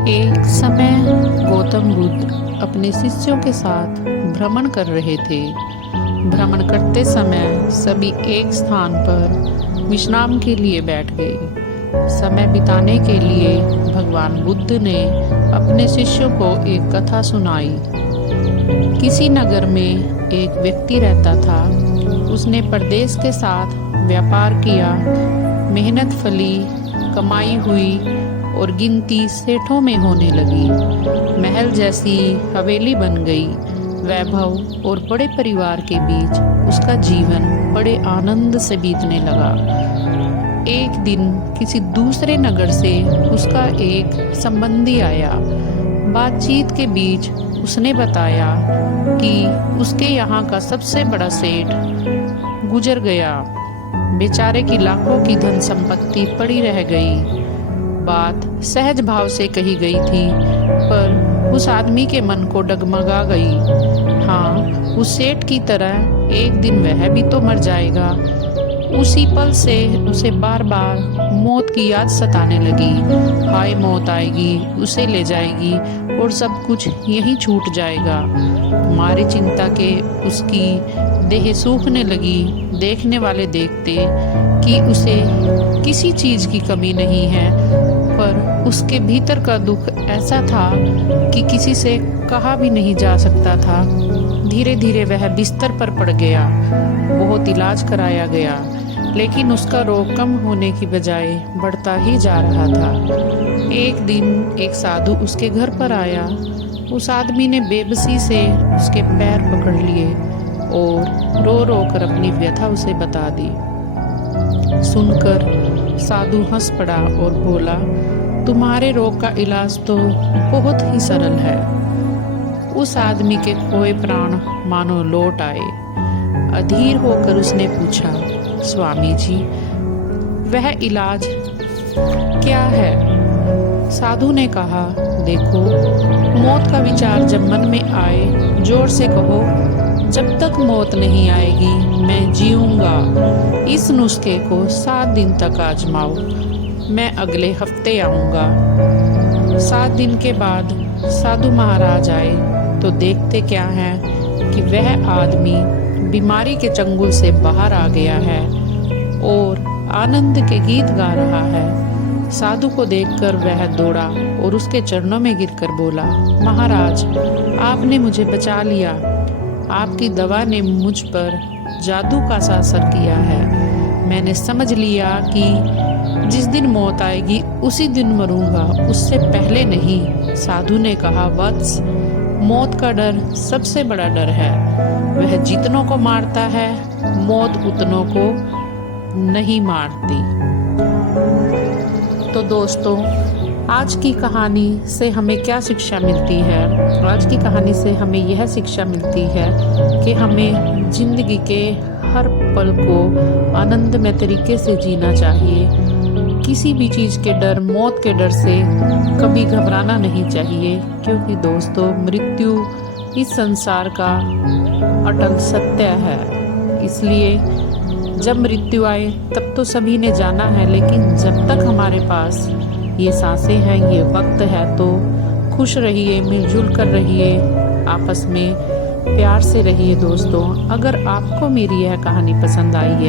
एक समय गौतम बुद्ध अपने शिष्यों के साथ भ्रमण कर रहे थे। भ्रमण करते समय सभी एक स्थान पर विश्राम के लिए बैठ गए। समय बिताने के लिए भगवान बुद्ध ने अपने शिष्यों को एक कथा सुनाई। किसी नगर में एक व्यक्ति रहता था। उसने परदेश के साथ व्यापार किया। मेहनत फली, कमाई हुई और गिनती सेठों में होने लगी। महल जैसी हवेली बन गई। वैभव और बड़े परिवार के बीच उसका जीवन बड़े आनंद से बीतने लगा। एक दिन किसी दूसरे नगर से उसका एक संबंधी आया। बातचीत के बीच उसने बताया कि उसके यहाँ का सबसे बड़ा सेठ गुजर गया। बेचारे की लाखों की धन संपत्ति पड़ी रह गई। बात सहज भाव से कही गई थी, पर उस आदमी के मन को डगमगा गई। हाँ, उस सेठ की तरह एक दिन वह भी तो मर जाएगा। उसी पल से उसे बार बार मौत की याद सताने लगी। हाय, मौत आएगी, उसे ले जाएगी और सब कुछ यहीं छूट जाएगा। मारी चिंता के उसकी देह सूखने लगी। देखने वाले देखते कि उसे किसी चीज की कमी नहीं है, पर उसके भीतर का दुख ऐसा था कि किसी से कहा भी नहीं जा सकता था। धीरे धीरे वह बिस्तर पर पड़ गया। बहुत इलाज कराया गया, लेकिन उसका रोग कम होने की बजाय बढ़ता ही जा रहा था। एक दिन एक साधु उसके घर पर आया। उस आदमी ने बेबसी से उसके पैर पकड़ लिए और रो रो कर अपनी व्यथा उसे बता दी। सुनकर साधु हंस पड़ा और बोला, तुम्हारे रोग का इलाज तो बहुत ही सरल है। उस आदमी के खोए प्राण मानो लौट आए। अधीर होकर उसने पूछा, स्वामी जी, वह इलाज क्या है? साधु ने कहा, देखो, मौत का विचार जब मन में आए, जोर से कहो, जब तक मौत नहीं आएगी मैं जीऊंगा। इस नुस्खे को 7 दिन तक आजमाओ। मैं अगले हफ्ते आऊंगा। 7 दिन के बाद साधु महाराज आए तो देखते क्या है कि वह आदमी बीमारी के चंगुल से बाहर आ गया है और आनंद के गीत गा रहा है। साधु को देखकर वह दौड़ा और उसके चरणों में गिरकर बोला, महाराज, आपने मुझे बचा लिया। आपकी दवा ने मुझ पर जादू का सा असर किया है। मैंने समझ लिया कि जिस दिन मौत आएगी उसी दिन मरूंगा, उससे पहले नहीं। साधु ने कहा, वत्स, मौत का डर सबसे बड़ा डर है। वह जितनों को मारता है, मौत उतनों को नहीं मारती। तो दोस्तों, आज की कहानी से हमें क्या शिक्षा मिलती है? आज की कहानी से हमें यह शिक्षा मिलती है कि हमें जिंदगी के हर पल को आनंदमय तरीके से जीना चाहिए। किसी भी चीज के डर, मौत के डर से कभी घबराना नहीं चाहिए, क्योंकि दोस्तों, मृत्यु इस संसार का अटल सत्य है। इसलिए जब मृत्यु आए तब तो सभी ने जाना है, लेकिन जब तक हमारे पास ये सांसें हैं, ये वक्त है, तो खुश रहिए, मिलजुल कर रहिए, आपस में प्यार से रहिए। दोस्तों, अगर आपको मेरी यह कहानी पसंद आई है